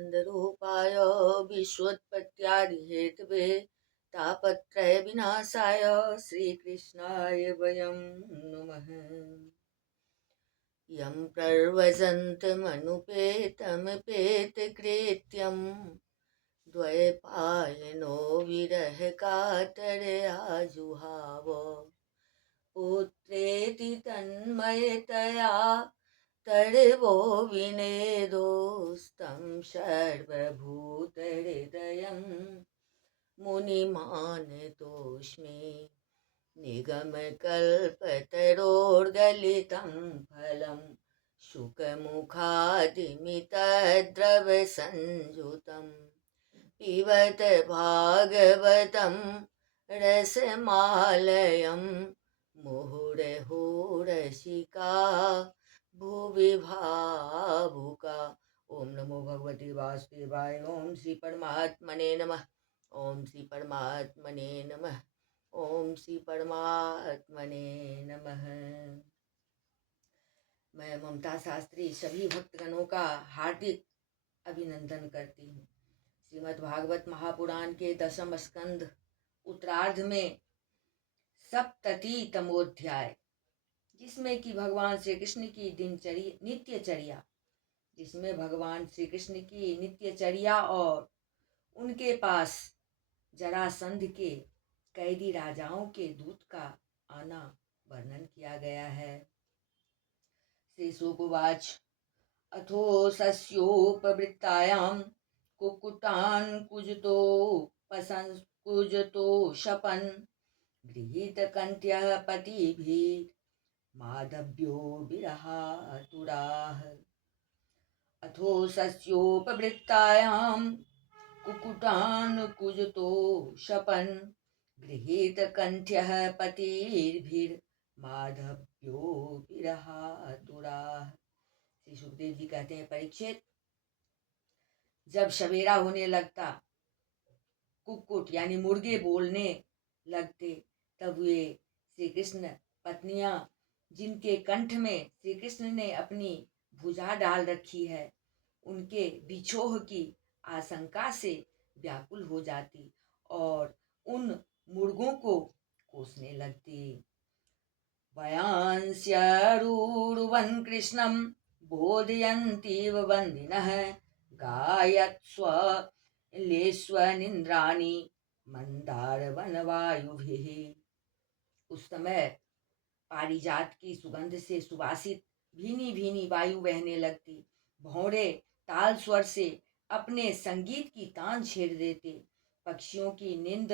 सच्चिदानन्दरूपाय विश्वोत्पत्त्यादिहेतवे तापत्रयविनाशाय श्रीकृष्णाय वयं नुमः। यं प्रव्रजन्तमनुपेतमपेतकृत्यं द्वैपायनो विरहकातरयाजुहाव पुत्रेति तन्मयतया तर्वो विनेदोस्तं सर्वभूतहृदयं मुनिमानतोऽस्मि। निगमकल्पतरोर्गलितं फलं शुकमुखादिमितद्रवसंयुतं पिबत भागवतं रसमालयं मुहुरहुरसिका भुवि भावुका। ओम नमो भगवते वासुदेवाय। ओम श्री परमात्मने नमः। ओम श्री परमात्मने नमः। ओम श्री परमात्मने नमः। मैं ममता शास्त्री सभी भक्तगणों का हार्दिक अभिनंदन करती हूँ। श्रीमद् भागवत महापुराण के 10वें स्कंद उत्तरार्ध में सप्ततितमोध्याय, जिसमें कि भगवान श्री कृष्ण की नित्यचर्या, जिसमें भगवान श्री कृष्ण की नित्यचर्या और उनके पास जरासंध के कैदी राजाओं के दूत का आना वर्णन किया गया है। श्री शुकवाच अथो सस्योपवृत्तायां कुक्कुटान् कुजतो शपन् गृहीतकण्ठ्यः पतिभिर्माधव्यो विरहातुराः। अथो सस्योपवृत्तायां कुक्कुटान् कुजतो शपन् गृहीतकण्ठ्यः पतिभिर्माधव्यो विरहातुराः। श्री सुखदेव जी कहते हैं, परीक्षित, जब सवेरा होने लगता, कुक्कुट यानी मुर्गे बोलने लगते, तब वे श्री कृष्ण पत्नियां, जिनके कंठ में श्री कृष्ण ने अपनी भुजा डाल रखी है, उनके बिछोह की आशंका से व्याकुल हो जाती और उन मुर्गों को कोसने लगती। वयांस्यरूरुवन् कृष्णं बोधयन्तीव वन्दिनः गायत्स्वलेष्वनिन्द्राणि मंदारवनवायुभिः। उस समय पारिजात की सुगंध से सुवासित भीनी भीनी वायु बहने लगती। भौरे ताल स्वर से अपने संगीत की तान छेड़ देते। पक्षियों की नींद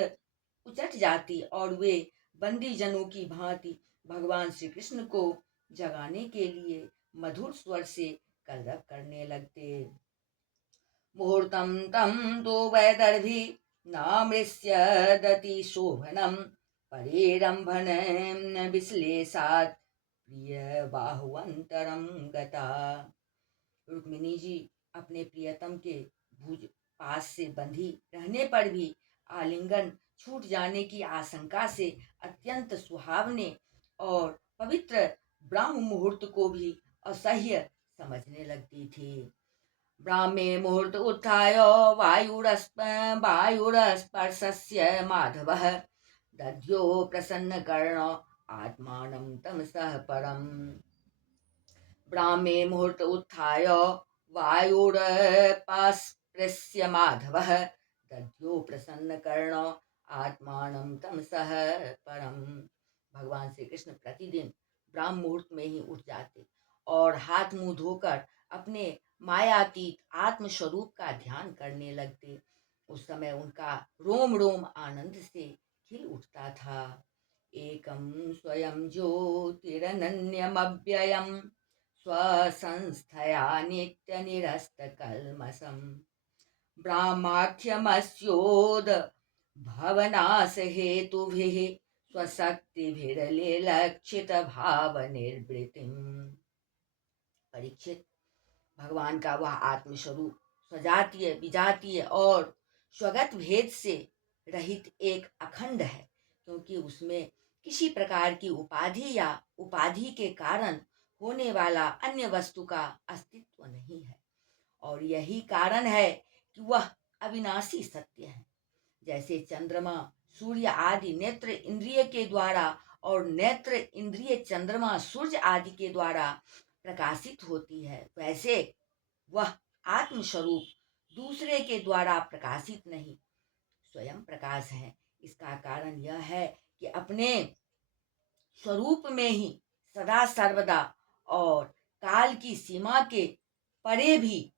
उचट जाती और वे बंदी जनों की भांति भगवान श्री कृष्ण को जगाने के लिए मधुर स्वर से कलरव करने लगते। मुहूर्तं तं तो वैदर्भी नामृष्यदति शोभनं परिरंभनं विश्लेषात् प्रिय बाहुअंतरं गता। रुक्मिणी जी अपने प्रियतम के भुज पास से बंधी रहने पर भी आलिंगन छूट जाने की आशंका से अत्यंत सुहावने और पवित्र ब्राह्म मुहूर्त को भी असह्य समझने लगती थी। ब्राह्मे मुहूर्त उत्थाय वायुरस्पर्शस्य माधवः दध्यो प्रसन्न कर्ण आत्मानं तमसः परम्। ब्राह्मे मुहूर्त उत्थाय वायुरस्पर्शस्य माधवः दध्यो प्रसन्न कर्ण आत्मानं तमसः परम्। भगवान श्री कृष्ण प्रतिदिन ब्राह्म मुहूर्त में ही उठ जाते और हाथ मुंह धोकर अपने मायातीत आत्म स्वरूप का ध्यान करने लगते। उस समय उनका रोम रोम आनंद से खिल उठता था। एकम स्वयं ज्योतिरनन्यमव्ययम् स्वसंस्थया नित्य निरस्त कल्मषम् ब्राह्माख्यमस्योद भवनाश हेतुभिः स्वशक्तिभिर्लक्षित भाव निर्वृतिम। परीक्षित, भगवान का वह आत्मस्वरूप स्वजातीय विजातीय और स्वगत भेद से रहित एक अखंड है, क्योंकि उसमें किसी प्रकार की उपाधि या उपाधि के कारण होने वाला अन्य वस्तु का अस्तित्व नहीं है और यही कारण है कि वह अविनाशी सत्य है। जैसे चंद्रमा, सूर्य आदि नेत्र इंद्रिय के द्वारा और नेत्र इंद्रिय चंद्रमा सूर्य आदि के द्वारा प्रकाशित होती है, वैसे वह आत्मस्वरूप दूसरे के द्वारा प्रकाशित नहीं, स्वयं प्रकाश है। इसका कारण यह है कि अपने स्वरूप में ही सदा सर्वदा और काल की सीमा के परे भी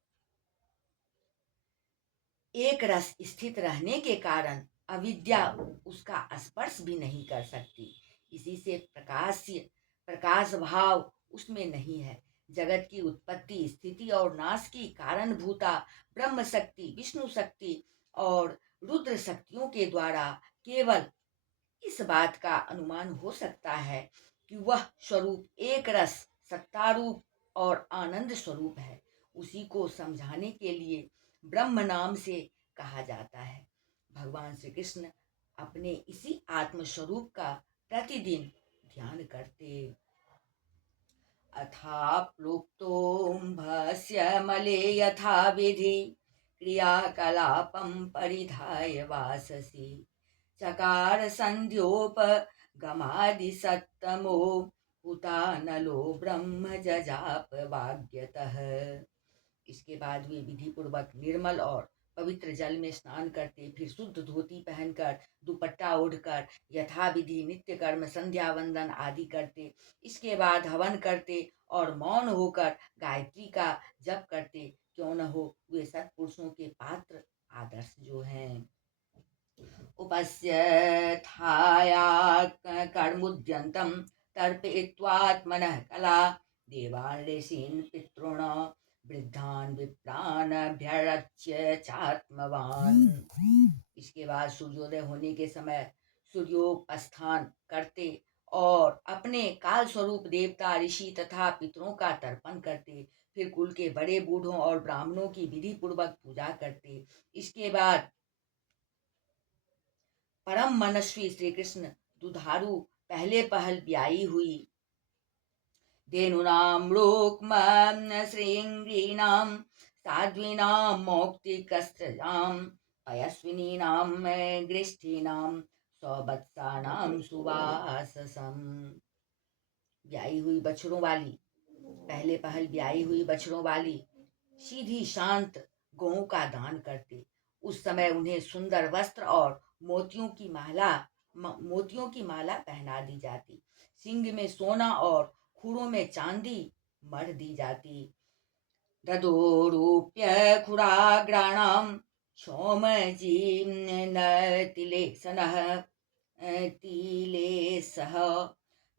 एक रस स्थित रहने के कारण अविद्या उसका स्पर्श भी नहीं कर सकती। इसी से प्रकाश भाव उसमें नहीं है। जगत की उत्पत्ति, स्थिति और नाश की कारणभूता ब्रह्म शक्ति, विष्णु शक्ति और रुद्र शक्तियों के द्वारा केवल इस बात का अनुमान हो सकता है कि वह स्वरूप एक रस, सत्तारूप और आनंद स्वरूप है। उसी को समझाने के लिए ब्रह्म नाम से कहा जाता है। भगवान श्री कृष्ण अपने इसी आत्म स्वरूप का प्रतिदिन ध्यान करते। अथा प्लुप्तोऽम्भस्य मले यथा विधि क्रियाकलापं परिधाय वाससि चकार संध्योपगमादिसत्तमो हुतानलो ब्रह्म जजाप वाग्यतः। इसके बाद वे विधि पूर्वक निर्मल और पवित्र जल में स्नान करते, फिर शुद्ध धोती पहनकर दुपट्टा ओढ़कर यथाविधि नित्य कर्म संध्या वंदन आदि करते। इसके बाद हवन करते और मौन होकर गायत्री का जप करते। क्यों न हो, वे सत्पुरुषों के पात्र आदर्श जो हैं। उपस्यथाया कर्मुद्यन्तं तर्पयित्वात्मनः कला देवान् ऋषीन् पितॄन् वृद्धान् विप्रान् अभ्यर्च्य चात्मवान्। इसके बाद सूर्योदय होने के समय सूर्योपास्थान करते और अपने काल स्वरूप देवता, ऋषि तथा पितरों का तर्पण करते। फिर कुल के बड़े बूढ़ों और ब्राह्मणों की विधि पूर्वक पूजा करते। इसके बाद परम मनस्वी श्री कृष्ण दुधारू पहले पहल ब्याई हुई धेनुनां रुक्म श्रृंगीणां साध्वीनां मौक्तिकस्त्रजां पयस्विनीनां गृष्ठीनां सौबत्सानां सुवाससम्। ब्याई हुई बछड़ों वाली, पहले पहल ब्याई हुई बछड़ों वाली सीधी शांत गौं का दान करते। उस समय उन्हें सुंदर वस्त्र और मोतियों की माला पहना दी जाती। सिंग में सोना और खुरों में चांदी मढ़ दी जाती। ददोरूप्य खुराग्राणां क्षौमजीर्न तिलेसः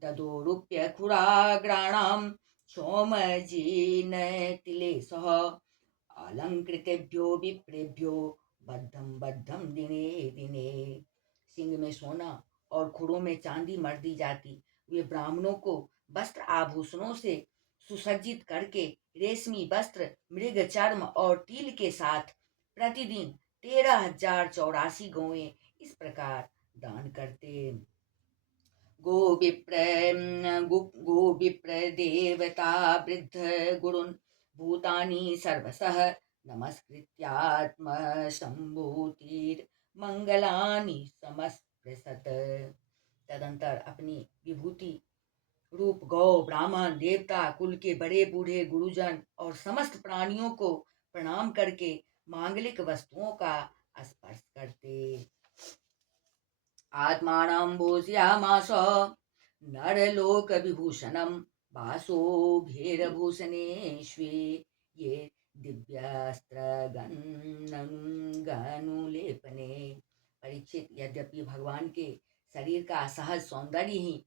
ददोरूप्य खुराग्राणां क्षौमजीर्न तिलेसः अलंकृतेभ्यो विप्रेभ्यो बद्धम बद्धम दिने दिने। सिंग में सोना और खुरों में चांदी मर दी जाती। वे ब्राह्मणों को वस्त्र आभूषणों से सुसज्जित करके रेशमी वस्त्र, मृग चर्म और तील के साथ प्रतिदिन 13,084 गौएं इस प्रकार दान करते। गो विप्र देवता वृद्ध गुरुन् भूतानि सर्वशः नमस्कृत्यात्म संभूतिर मंगलानि समस्पृशत। तदंतर अपनी विभूति रूप गौ, ब्राह्मण, देवता, कुल के बड़े बूढ़े, गुरुजन और समस्त प्राणियों को प्रणाम करके मांगलिक वस्तुओं का स्पर्श करते। आत्मानं भूषयामास नरलोक विभूषणं वासोभिर्भूषणेष्वे ये दिव्यास्त्रगनुलेपने। परीक्षित, यद्यपि भगवान के शरीर का सहज सौंदर्य ही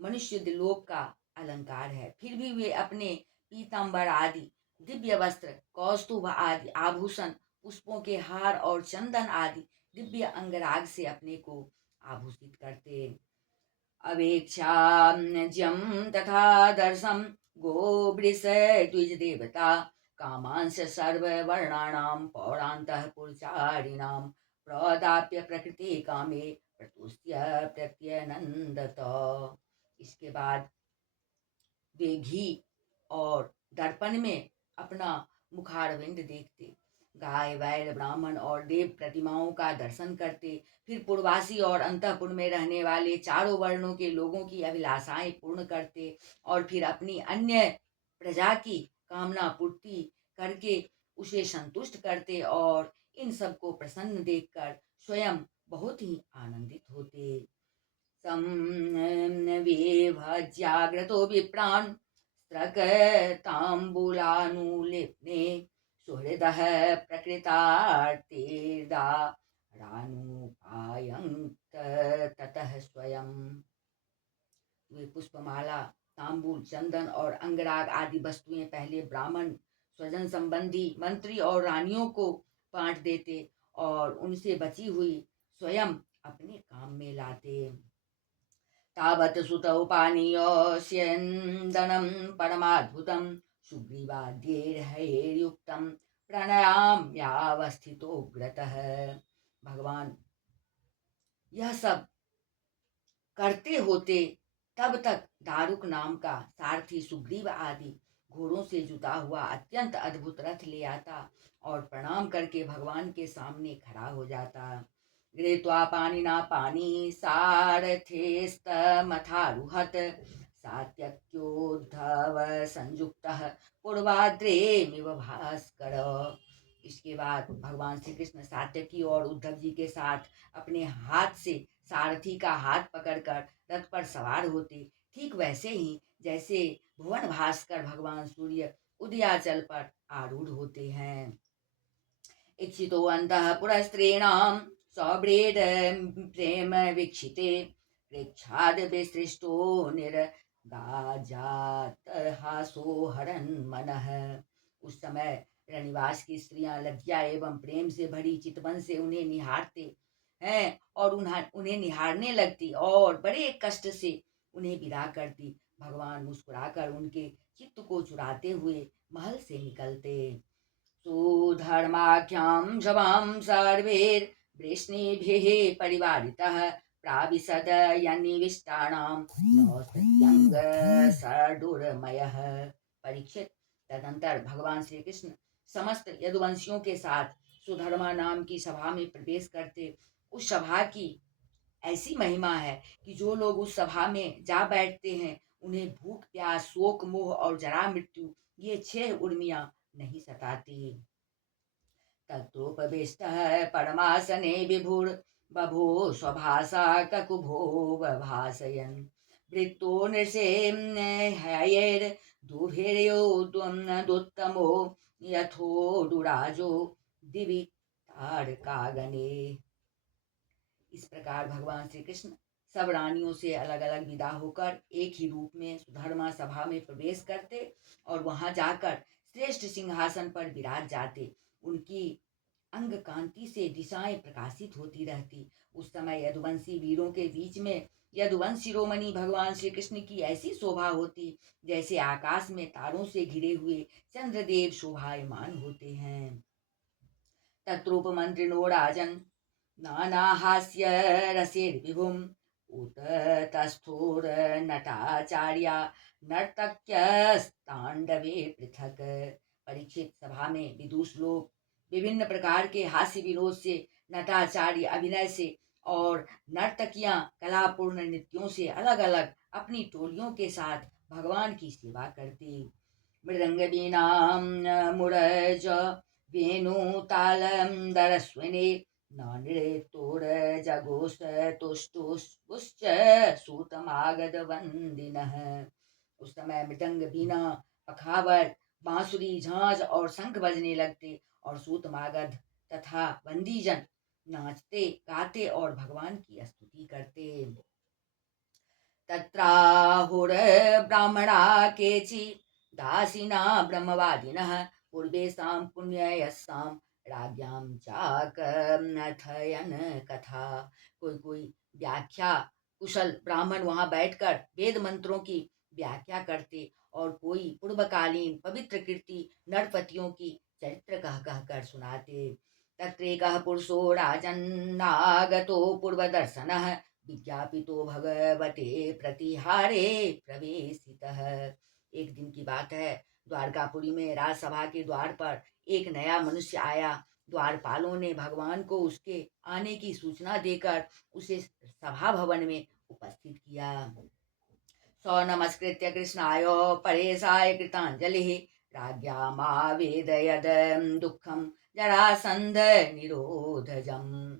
मनुष्य लोक का अलंकार है, फिर भी वे अपने पीतांबर आदि दिव्य वस्त्र, कौस्तुभ आदि आभूषण, पुष्पों के हार और चंदन आदि दिव्य अंगराग से अपने को आभूषित करते। अवेक्षाज्यम तथा दर्शम गोवृष द्विज देवता कामांश सर्ववर्णानां पौरान्तः पुरुषारिणां प्रदाप्य प्रकृति कामे प्रतुष्य प्रत्यनंदत। इसके बाद वे घी और दर्पण में अपना मुखारविंद देखते, गाय बैल ब्राह्मण और देव प्रतिमाओं का दर्शन करते, फिर पूर्वासी और अंतःपुर में रहने वाले चारों वर्णों के लोगों की अभिलाषाएं पूर्ण करते और फिर अपनी अन्य प्रजा की कामना पूर्ति करके उसे संतुष्ट करते और इन सबको प्रसन्न देखकर स्वयं बहुत ही आनंदित होते। संविभज्याग्रतो विप्रान् स्त्रकताम्बूलानुलेपने सुहृदः प्रकृतार्तेर्दारानुपायन्त ततः स्वयं। वे पुष्पमाला, तांबूल, चंदन और अंगराग आदि वस्तुएं पहले ब्राह्मण, स्वजन संबंधी, मंत्री और रानियों को बांट देते और उनसे बची हुई स्वयं अपने काम में लाते। तावत् सुतौ पानीयस्यन्दनं परमाद्भुतं सुग्रीवाद्यैर्हयैर्युक्तं प्रणयाम्यावस्थितोऽग्रतः। भगवान यह सब करते होते तब तक दारुक नाम का सारथी सुग्रीव आदि घोड़ों से जुता हुआ अत्यंत अद्भुत रथ ले आता और प्रणाम करके भगवान के सामने खड़ा हो जाता। गृहीत्वा पाणिना पाणी सारथेस्तमथारुहत सात्यक्योद्धव संयुक्तः पूर्वाद्रेमिव भास्कर। इसके बाद भगवान श्री कृष्ण सात्यकी और उद्धव जी के साथ अपने हाथ से सारथी का हाथ पकड़कर रथ पर सवार होते, ठीक वैसे ही जैसे भुवन भास्कर भगवान सूर्य उदयाचल पर आरूढ़ होते हैं। इक्षितो अंतःपुरस्त्रीणां सौब्रेड प्रेम वीक्षिते प्रेक्षाद विसृष्टो निर्गाजात हासो हरन मनः। उस समय रनिवास की स्त्रियां लज्जा एवं प्रेम से भरी चितवन से उन्हें निहारते हैं और उन्हें निहारने लगती और बड़े कष्ट से उन्हें विदा करती। भगवान मुस्कुराकर उनके चित्त को चुराते हुए महल से निकलते। सुधर्माख्यां सभां सर्वैर्वृष्णिभिः परिवारितः प्राविशद यन्निविष्टाणां नौस्तत्यङ्गसडुर्मयः। परीक्षित, तदंतर भगवान श्री कृष्ण समस्त यदुवंशियों के साथ सुधर्मा नाम की सभा में प्रवेश करते। उस सभा की ऐसी महिमा है कि जो लोग उस सभा में जा बैठते हैं उन्हें भूख, प्यास, शोक, मोह और जरा मृत्यु ये 6 उर्मियां नहीं सताती। तत्रोपविष्टः परमासने विभुर्बभो स्वभाषा ककुभो भाषयन् वृत्तो नृसिंहयैर्दुभिर्योद्धुमो यथोडुराजो दिवि तारकागणे। इस प्रकार भगवान श्री कृष्ण सब रानियों से अलग अलग विदा होकर एक ही रूप में सुधर्मा सभा में प्रवेश करते और वहां जाकर श्रेष्ठ सिंहासन पर विराज जाते। उनकी अंग कांति से दिशाएं प्रकाशित होती रहती। उस समय यदुवंशी वीरों के बीच में यदुवंश शिरोमणि भगवान श्री कृष्ण की ऐसी शोभा होती जैसे आकाश में तारों से घिरे हुए चंद्रदेव शोभायमान होते हैं। तत्रूपमंत्रिणो राजन् नानाहास्य रसेर्विभुम् उत तस्थोर्नटाचार्या नर्तक्यस्तांडवे पृथक। परीक्षित, सभा में विदुष लोग विभिन्न प्रकार के हास्य विनोद से, नटाचार्य अभिनय से और नर्तकियां कलापूर्ण नृत्यों से अलग अलग अपनी टोलियों के साथ भगवान की सेवा करती। मृदंग वीणां मुरज वेणुतालं दरस्विने नृतोरजगोस्तुष्टुश्च सूतमागधवन्दिनः। उस समय मृदंग, वीणा, पखावज, बांसुरी, झांझ और शंख बजने लगते और सूतमागध तथा बंदीजन नाचते, गाते और भगवान की स्तुति करते। तत्राहुर्ब्राह्मणा केचि दासीना ब्रह्मवादिनः पूर्वेषां पुण्ययस्सां राज्ञां चाकथयन कथा। कोई व्याख्या कुशल ब्राह्मण वहां बैठकर वेद मंत्रों की व्याख्या करते और कोई पूर्वकालीन पवित्र कीर्ति नरपतियों की चरित्र कह कर सुनाते। तत्रेकः पुरुषो राजन्नागतो पूर्वदर्शनः विज्ञापितो भगवते प्रतिहारे प्रवेशितः। एक दिन की बात है, द्वारकापुरी में राजसभा के द्वार पर एक नया मनुष्य आया। द्वारपालों ने भगवान को उसके आने की सूचना देकर उसे सभा भवन में उपस्थित किया। सौ नमस्कृत्य कृष्णाय परेशाय कृतांजलि राज्ञामावेदयद दुखम जरासंध निरोधजम।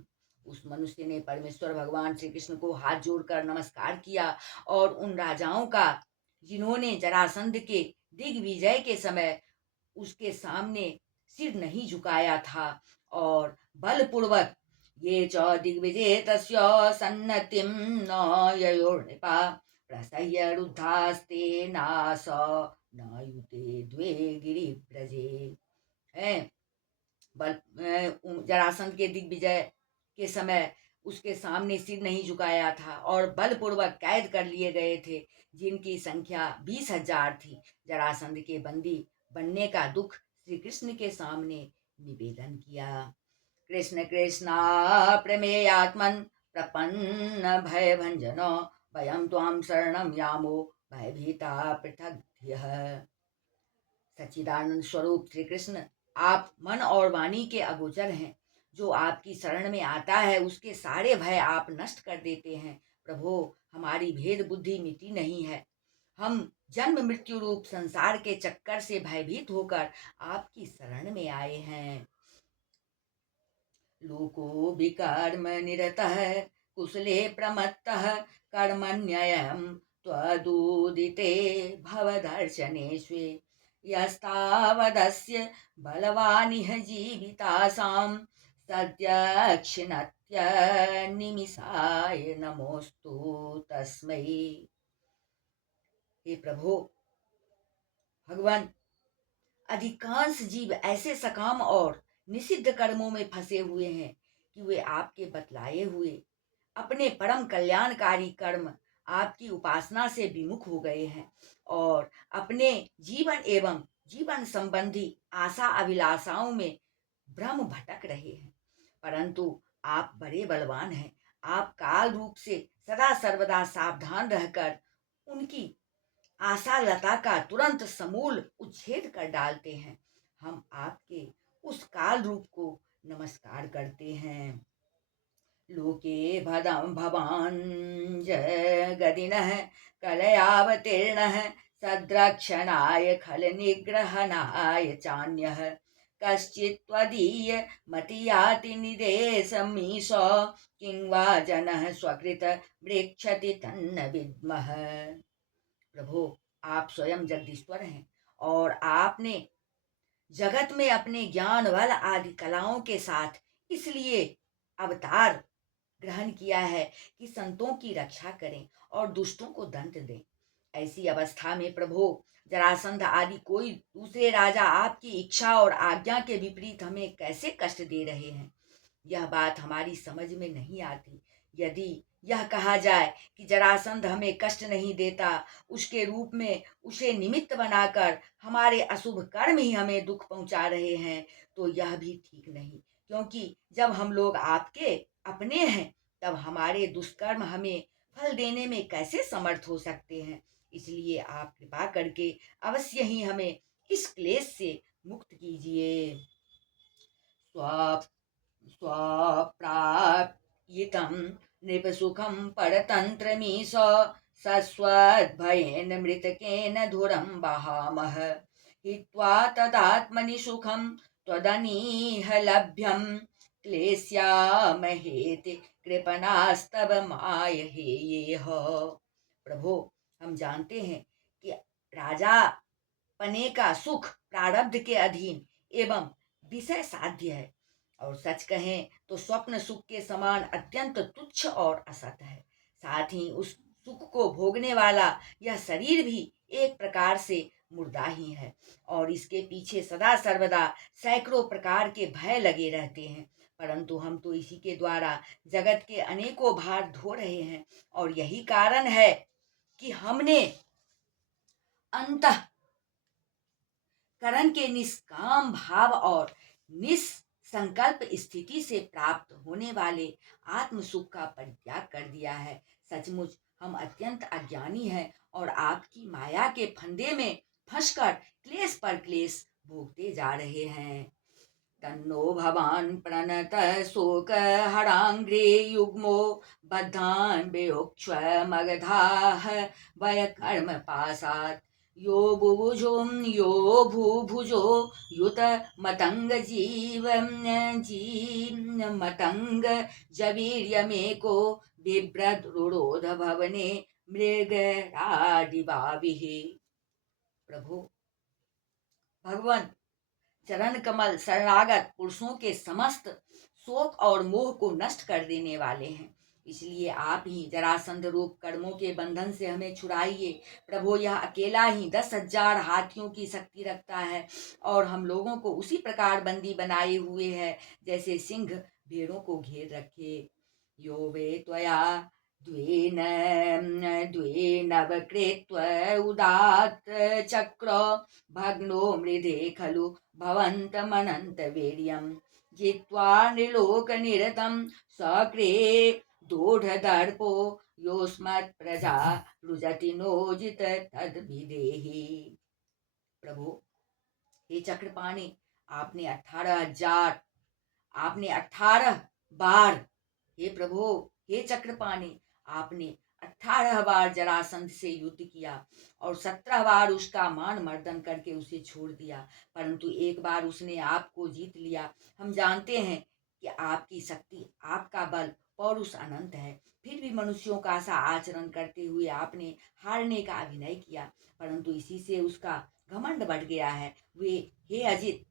उस मनुष्य ने परमेश्वर भगवान श्री कृष्ण को हाथ जोड़कर नमस्कार किया और उन राजाओं का जिन्होंने जरासंध के दिग्विजय के समय उसके सामने सिर नहीं झुकाया था और बलपूर्वक ये च दिग्विजय तस्य सन्नतिम न ययोर्निपा प्रसह्य रुद्धास्ते नास न युते द्वे गिरिव्रजे। बल जरासंध के दिग्विजय के समय उसके सामने सिर नहीं झुकाया था और बलपूर्वक कैद कर लिए गए थे, जिनकी संख्या 20,000 थी। जरासंध के बंदी बनने का दुख श्री कृष्ण के सामने निवेदन किया। कृष्ण कृष्णा प्रमेयात्मन प्रपन्न भय भंजन वयम त्वाम शरणम यामो भयभीता पृथक धियः। सच्चिदानंद स्वरूप श्री कृष्ण, आप मन और वाणी के अगोचर हैं। जो आपकी शरण में आता है उसके सारे भय आप नष्ट कर देते हैं। प्रभो, हमारी भेद बुद्धि मिटी नहीं है। हम जन्म मृत्यु रूप संसार के चक्कर से भयभीत होकर आपकी शरण में आए हैं। लोको विकर्म निरतः कुशले प्रमत्तः कर्मण्ययम् त्वदुदिते भवदर्शनेष्वे यस्तावदस्य बलवानिह जीवितासां सद्यक्षिणत्य निमिषाय नमोस्तु तस्मै। हे प्रभु भगवान, अधिकांश जीव ऐसे सकाम और निषिद्ध कर्मों में फंसे हुए हैं कि वे आपके बतलाए हुए अपने परम कल्याणकारी कर्म आपकी उपासना से विमुख हो गए हैं और अपने जीवन एवं जीवन संबंधी आशा अभिलाषाओं में भ्रम भटक रहे हैं। परंतु आप बड़े बलवान हैं। आप काल रूप से सदा सर्वदा सावधान रहकर उनकी आशा लता का तुरंत समूल उच्छेद कर डालते हैं। हम आपके उस काल रूप को नमस्कार करते हैं। लोके भवान् जगदिनः कलयावतीर्णः सद्रक्षणाय खलनिग्रहणाय चान्यः कश्चित् त्वदीय मतियाति निदेशमीश किं वा जनः स्वकृत मृक्षति तन्न विद्मः। प्रभु, आप स्वयं जगदीश्वर हैं और आपने जगत में अपने ज्ञान बल आदि कलाओं के साथ इसलिए अवतार ग्रहण किया है कि संतों की रक्षा करें और दुष्टों को दंड दें। ऐसी अवस्था में प्रभु, जरासंध आदि कोई दूसरे राजा आपकी इच्छा और आज्ञा के विपरीत हमें कैसे कष्ट दे रहे हैं, यह बात हमारी समझ में नहीं आती। यदि यह कहा जाए कि जरासंध हमें कष्ट नहीं देता, उसके रूप में उसे निमित्त बनाकर हमारे अशुभ कर्म ही हमें दुख पहुंचा रहे हैं, तो यह भी ठीक नहीं। क्योंकि जब हम लोग आपके अपने हैं तब हमारे दुष्कर्म हमें फल देने में कैसे समर्थ हो सकते हैं। इसलिए आप कृपा करके अवश्य ही हमें इस क्लेश से मुक्त कीजिए। स्वप्राप्यितं नृपसुखं परतन्त्रमीश सस्वद्भयेन मृतकेन धुरं वहामः हित्वा तदात्मनि सुखं त्वदनीह लभ्यं क्लेश्यामहेति कृपणास्तव मायहेयेह। प्रभु, हम जानते हैं कि राजा पने का सुख प्रारब्ध के अधीन एवं विषय साध्य है और सच कहें तो स्वप्न सुख के समान अत्यंत तुच्छ और असत है। साथ ही उस सुख को भोगने वाला यह शरीर भी एक प्रकार से मुर्दा ही है और इसके पीछे सदा सर्वदा सैकड़ों प्रकार के भय लगे रहते हैं। परंतु हम तो इसी के द्वारा जगत के अनेकों भार धो रहे हैं और यही कारण है कि हमने अंतः करण के निष्काम भाव और निस्संकल्प स्थिति से प्राप्त होने वाले आत्म सुख का परित्याग कर दिया है। सचमुच हम अत्यंत अज्ञानी हैं और आपकी माया के फंदे में फंसकर क्लेश पर क्लेश भोगते जा रहे हैं। तन्नो भवान प्रणत शोक हरांग्रे युग्मो बद्धान बेयोक्ष मगधाः वय कर्म पासात् यो बुभुजो यो भूभुजो युत मतंग जीव मतंग जवीर्यमेको बिभ्रद रुरोध भवने मृगरादिभाभिः। प्रभु भगवान चरण कमल शरणागत पुरुषों के समस्त शोक और मोह को नष्ट कर देने वाले हैं, इसलिए आप ही जरासंध रूप कर्मों के बंधन से हमें छुड़ाइए। प्रभु यह अकेला ही 10,000 हाथियों की शक्ति रखता है और हम लोगों को उसी प्रकार बंदी बनाए हुए है जैसे सिंह भेड़ों को घेर रखे। यो वे त्वया द्वेन द्वेनवकृत्व उदात्त चक्र भग्नो मृधे खलु भवन्तमनन्तवीर्यं जित्वा नृलोकनिरतं सक्रे दोढदर्पो योऽस्मत्प्रजा रुजति नोजित तद्विदेहि। प्रभु हे चक्रपाणि, आपने 18 बार, हे प्रभु हे चक्रपाणि, आपने 18 बार जरासंध से युद्ध किया और 17 बार उसका मान मर्दन करके उसे छोड़ दिया, परंतु एक बार उसने आपको जीत लिया। हम जानते हैं कि आपकी शक्ति, आपका बल पौरुष अनंत है, फिर भी मनुष्यों का सा आचरण करते हुए आपने हारने का अभिनय किया, परंतु इसी से उसका घमंड बढ़ गया है। वे हे अजित,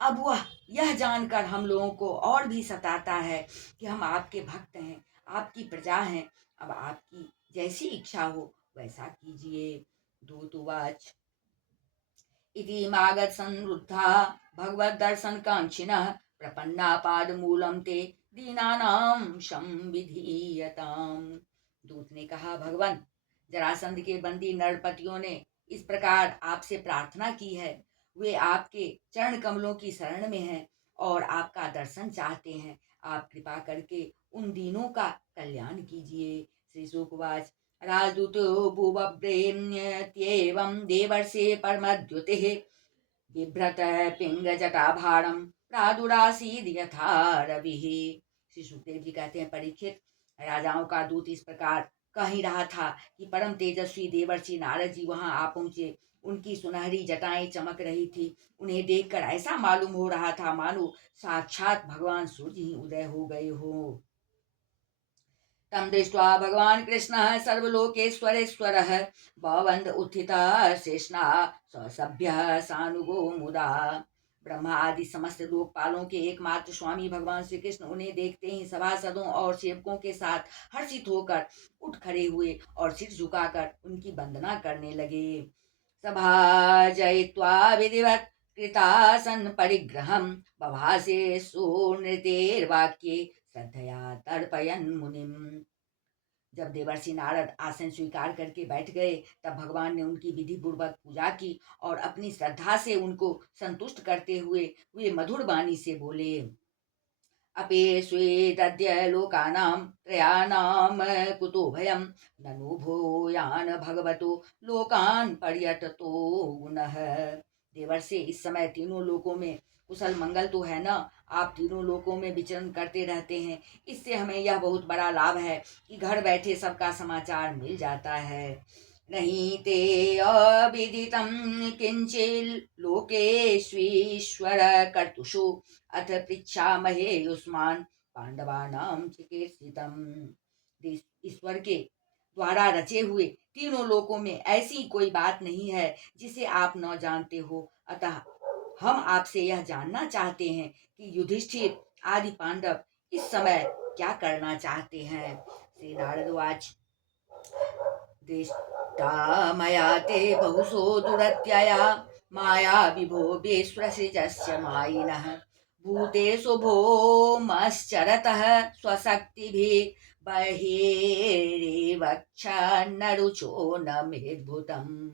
अब वह यह जानकर हम लोगों को और भी सताता है कि हम आपके भक्त हैं, आपकी प्रजा हैं। अब आपकी जैसी इच्छा हो वैसा कीजिए। दूतुवाच इति मागत संरुद्धा भगवत दर्शन कांक्षिणः प्रपन्ना पाद मूलम ते दीनानाम संविधीयताम। दूत ने कहा, भगवान, जरासंध के बंदी नरपतियों ने इस प्रकार आपसे प्रार्थना की है। वे आपके चरण कमलों की शरण में हैं और आपका दर्शन चाहते हैं। आप कृपा करके उन दीनों का कल्याण कीजिए। श्री शुकवाच राजदूतो बुबभ्रेत्येवं देवर्षे परमद्युतिः बिभ्रत पिंगजटाभारं प्रादुरासीद यथा रविः। श्री सुखदेव जी कहते हैं, परीक्षित, राजाओं का दूत इस प्रकार कह ही रहा था कि परम तेजस्वी देवर्षि नारद जी वहां आ पहुंचे। उनकी सुनहरी जटाएं चमक रही थी। उन्हें देखकर ऐसा मालूम हो रहा था मानो साक्षात भगवान सूर्य ही उदय हो गए हो। तम दृष्ट्वा भगवान कृष्णः सर्वलोकेश्वरेश्वरः भवन्द उत्थितः शेषनाग ससभ्यः सानुगो मुदा। ब्रह्मा आदि समस्त लोकपालों के एकमात्र स्वामी भगवान श्री कृष्ण उन्हें देखते ही सभासदों और सेवकों के साथ हर्षित होकर उठ खड़े हुए और सिर झुकाकर उनकी वंदना करने लगे। सभा जयित्वा विधिवत कृतासन परिग्रहं बभासे सुनृतेर्वाक्ये श्रद्धया तर्पयन् मुनिम। जब देवर्षि नारद आसन स्वीकार करके बैठ गए, तब भगवान ने उनकी विधि पूर्वक पूजा की और अपनी श्रद्धा से उनको संतुष्ट करते हुए वे मधुर वाणी से बोले, अपेष्वेतद्य लोकानां त्रयाणां कुतो भयं ननु भूयान भगवतो लोकान पर्यटतो गुणः। देवर्षि, इस समय तीनों लोकों में कुशल मंगल तो है ना? आप तीनों लोकों में विचरण करते रहते हैं, इससे हमें यह बहुत बड़ा लाभ है कि घर बैठे सबका समाचार मिल जाता है। नहीं ते अविदितं किंचिल लोकेश्वीश्वर कर्तुषु अथ पृच्छामहे युष्मान् पांडवानां चिकीर्षितम्। ईश्वर के द्वारा रचे हुए तीनों लोकों में ऐसी कोई बात नहीं है जिसे आप न जानते हो, अतः हम आपसे यह जानना चाहते हैं कि युधिष्ठिर आदि पांडव इस समय क्या करना चाहते हैं। श्री नारदवाच दृष्टा मया ते बहुशो दुरत्यया माया विभो विश्वसृजस्य मायिनः भूतेषु भौमश्चरतः स्वशक्तिभिः बहिर्वक्षन्न रुचो न मेद्भुतम्।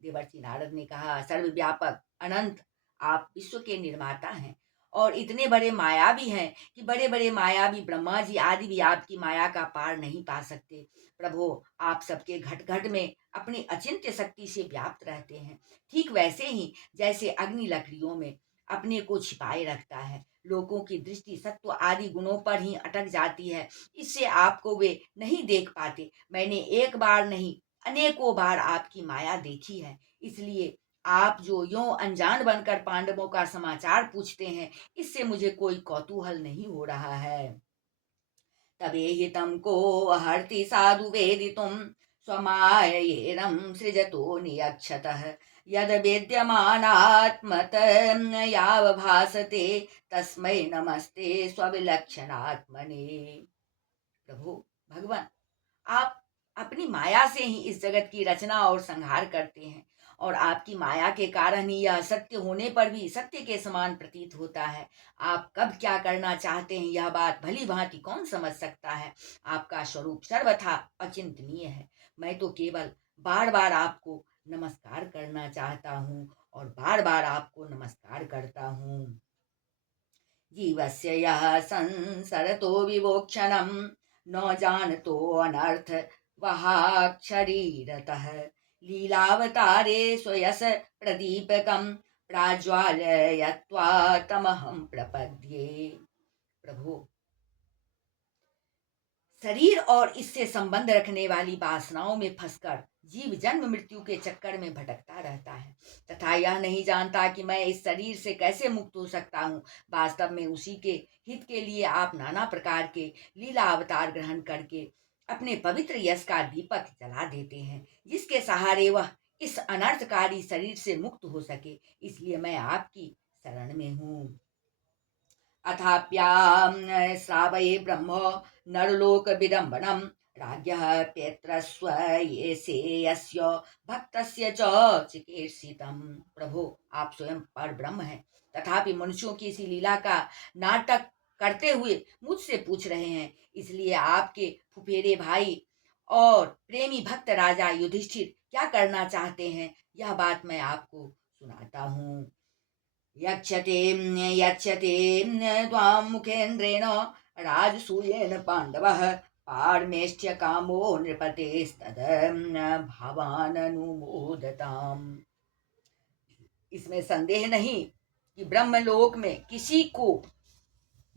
देवर्षि नारद ने कहा, सर्वव्यापक अनंत आप विश्व के निर्माता हैं और इतने बड़े मायावी हैं कि बड़े बड़े मायावी ब्रह्मा जी आदि भी आपकी माया का पार नहीं पा सकते। प्रभु, आप सबके घट घट में अपनी अचिंत्य शक्ति से व्याप्त रहते हैं। ठीक वैसे ही जैसे अग्नि लकड़ियों में अपने को छिपाए रखता है, लोगों की दृष्टि सत्व आदि गुणों पर ही अटक जाती है, इससे आपको वे नहीं देख पाते। मैंने एक बार नहीं अनेकों बार आपकी माया देखी है, इसलिए आप जो यों अनजान बनकर पांडवों का समाचार पूछते हैं, इससे मुझे कोई कौतूहल नहीं हो रहा है। तवेहितं को हर्ति साधु वेदितुं स्वमायेरं सृजतो नियक्षतः यद वेद्यमानात्मत यावभासते तस्मै नमस्ते स्वविलक्षणात्मने। प्रभु भगवान, आप अपनी माया से ही इस जगत की रचना और संहार करते हैं, और आपकी माया के कारण ही यह सत्य होने पर भी सत्य के समान प्रतीत होता है। आप कब क्या करना चाहते हैं यह बात भली भांति कौन समझ सकता है। आपका स्वरूप सर्वथा अचिंतनीय है। मैं तो केवल बार बार आपको नमस्कार करना चाहता हूँ और बार बार आपको नमस्कार करता हूँ। जीवस्य यः संसरतो विवोक्षणं न जानतो अनर्थ वहाक्षरीरतः लीलावतारे स्वयस प्रदीपकं प्राज्वालयत्वा तमहं प्रपद्ये। प्रभु, शरीर और इससे संबंध रखने वाली वासनाओं में फंसकर जीव जन्म मृत्यु के चक्कर में भटकता रहता है तथा यह नहीं जानता कि मैं इस शरीर से कैसे मुक्त हो सकता हूँ। वास्तव में उसी के हित के लिए आप नाना प्रकार के लीला अवतार ग्रहण करके अपने पवित्र यश का दीपक जला देते हैं, जिसके सहारे वह इस अनर्थकारी शरीर से मुक्त हो सके। इसलिए मैं आपकी शरण में हूँ। अथाप्यां श्रावये ब्रह्म नरलोक विडम्बनम राज्ञः पेत्रस्व ये से यस्य भक्तस्य च चिकीर्षितम्। प्रभु, आप स्वयं पर ब्रह्म हैं, तथापि मनुष्यों की इसी लीला का नाटक करते हुए मुझसे पूछ रहे हैं। इसलिए आपके फुफेरे भाई और प्रेमी भक्त राजा युधिष्ठिर क्या करना चाहते हैं, यह बात मैं आपको सुनाता हूँ। यक्षते यक्षते त्वां मुखेन्द्रेण राजसूयेन पाण्डवः पारमेष्ठ्य कामो नृपतेस्तद भावाननुमोदताम्। इसमें संदेह नहीं कि ब्रह्मलोक में किसी को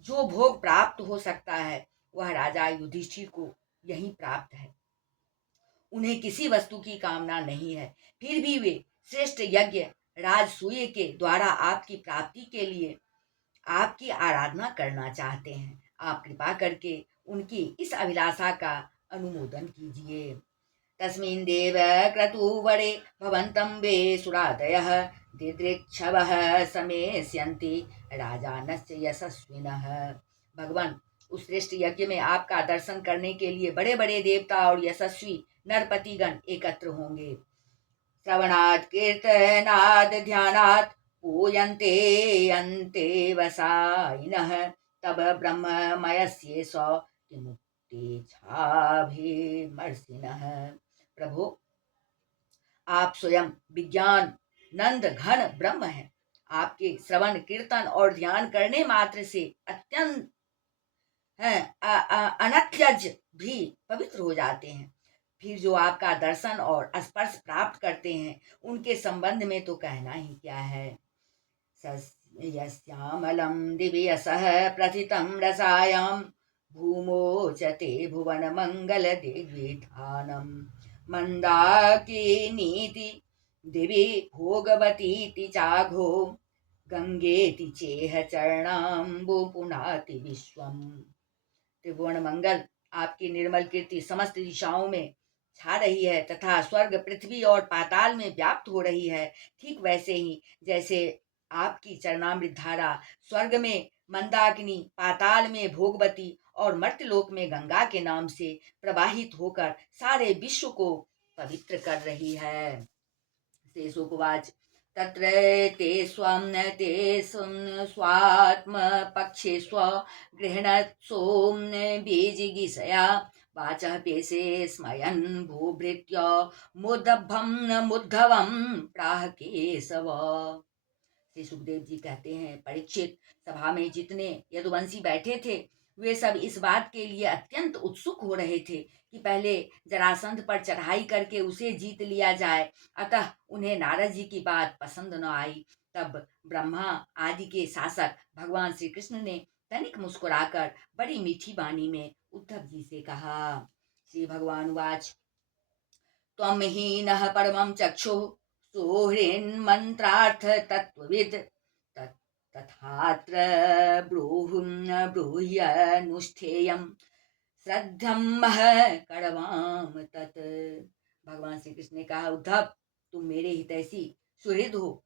जो भोग प्राप्त हो सकता है वह राजा युधिष्ठिर को यही प्राप्त है। उन्हें किसी वस्तु की कामना नहीं है, फिर भी वे श्रेष्ठ यज्ञ राजसूय के द्वारा आपकी प्राप्ति के लिए आपकी आराधना करना चाहते हैं। आप कृपा करके उनकी इस अभिलाषा का अनुमोदन कीजिए। तस्मिन् देव क्रतुवरे भवन्तं वे सुरादयः दिदृक्षवः समेष्यन्ति राजानस्य यशस्विनः। भगवान, उस श्रेष्ठ यज्ञ में आपका दर्शन करने के लिए बड़े बड़े देवता और यशस्वी नरपतिगण एकत्र होंगे। श्रवणात् कीर्तनात् ध्यानात् पूयन्ते अन्ते वसायिनः तब ब्रह्ममयस्येष किमुक्तेच्छाभिमर्शिनः। प्रभु, आप स्वयं विज्ञान नंद घन ब्रह्म हैं। आपके श्रवण कीर्तन और ध्यान करने मात्र से अत्यंत अनत्यज भी पवित्र हो जाते हैं। फिर जो आपका दर्शन और स्पर्श प्राप्त करते हैं उनके संबंध में तो कहना ही क्या है। यस्यामलं दिव्यसः प्रथितं रसायां भूमोचते भुवन मंगल दिग्विधानम् मंदाकिनीति दिवि भोगवतीति चाघो गंगेति चेह चरणाम्बु पुनाति विश्वम्। त्रिभुवन मंगल आपकी निर्मल कीर्ति समस्त दिशाओं में छा रही है तथा स्वर्ग पृथ्वी और पाताल में व्याप्त हो रही है। ठीक वैसे ही जैसे आपकी चरणामृत धारा स्वर्ग में मंदाकिनी, पाताल में भोगवती और मर्त्यलोक में गंगा के नाम से प्रवाहित होकर सारे विश्व को पवित्र कर रही है। शेषोपवाच तत्र ते स्वं ते स्वात्मपक्षे स्व गृह्णत्सो बीजिगीषया वाचः पेशे स्मयन् भूभृत्य मुद्धवं प्राह केशव। श्री सुखदेव जी कहते हैं, परीक्षित, सभा में जितने यदुवंशी बैठे थे वे सब इस बात के लिए अत्यंत उत्सुक हो रहे थे कि पहले जरासंध पर चढ़ाई करके उसे जीत लिया जाए। अतः उन्हें नारद जी की बात पसंद न आई। तब ब्रह्मा आदि के शासक भगवान श्री कृष्ण ने तनिक मुस्कुराकर बड़ी मीठी वाणी में उद्धव जी से कहा। श्री भगवान वाच, त्वं हीनः परमं चक्षुः सुहृन्मन्त्रार्थ तत्त्वविद् तथात्र ब्रूह्यनुष्ठेयं श्रद्धम्मः करवाम तत्। भगवान श्री कृष्ण ने कहा, उद्धव, तुम मेरे हितैषी सुहृद हो,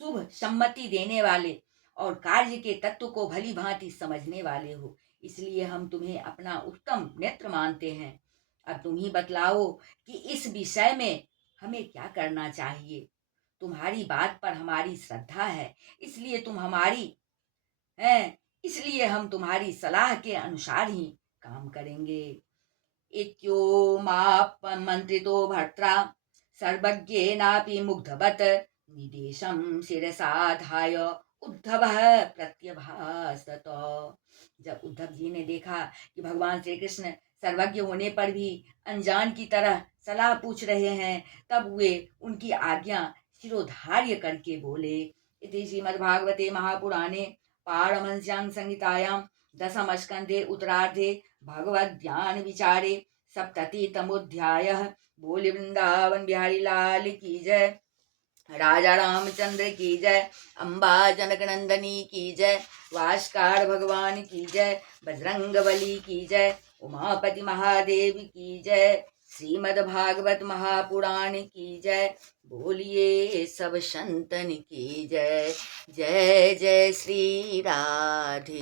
शुभ सम्मति देने वाले और कार्य के तत्व को भली भांति समझने वाले हो, इसलिए हम तुम्हें अपना उत्तम नेत्र मानते हैं। अब तुम ही बतलाओ कि इस विषय में हमें क्या करना चाहिए। तुम्हारी बात पर हमारी श्रद्धा है, इसलिए इसलिए हम तुम्हारी सलाह के अनुसार ही काम करेंगे। इत्योमापमन्त्रितो भर्त्रा सर्वज्ञेनापि मुग्धवत् निदेशं शिरसाधाय उद्धवः प्रत्यभासत। जब उद्धव जी ने देखा कि भगवान श्री कृष्ण सर्वज्ञ होने पर भी अनजान की तरह सलाह पूछ रहे हैं, तब वे उनकी आज्ञा शिरोधार्य करके बोले। इति श्रीमद्भागवते महापुराणे पारमहंस्यां संहितायां दशमस्कन्धे उत्तरार्धे भगवद्ध्यान विचारे सप्ततितमोऽध्यायः। बोले वृंदावन बिहारी लाल की जय, राजा रामचंद्र की जय, अम्बा जनक नंदनी की जय, वास्कार भगवान की जय, बजरंग बली की जय, उमापति महादेव की जय, श्रीमद् भागवत महापुराण की जय। बोलिए सब संतन की जय। जय जय श्री राधे।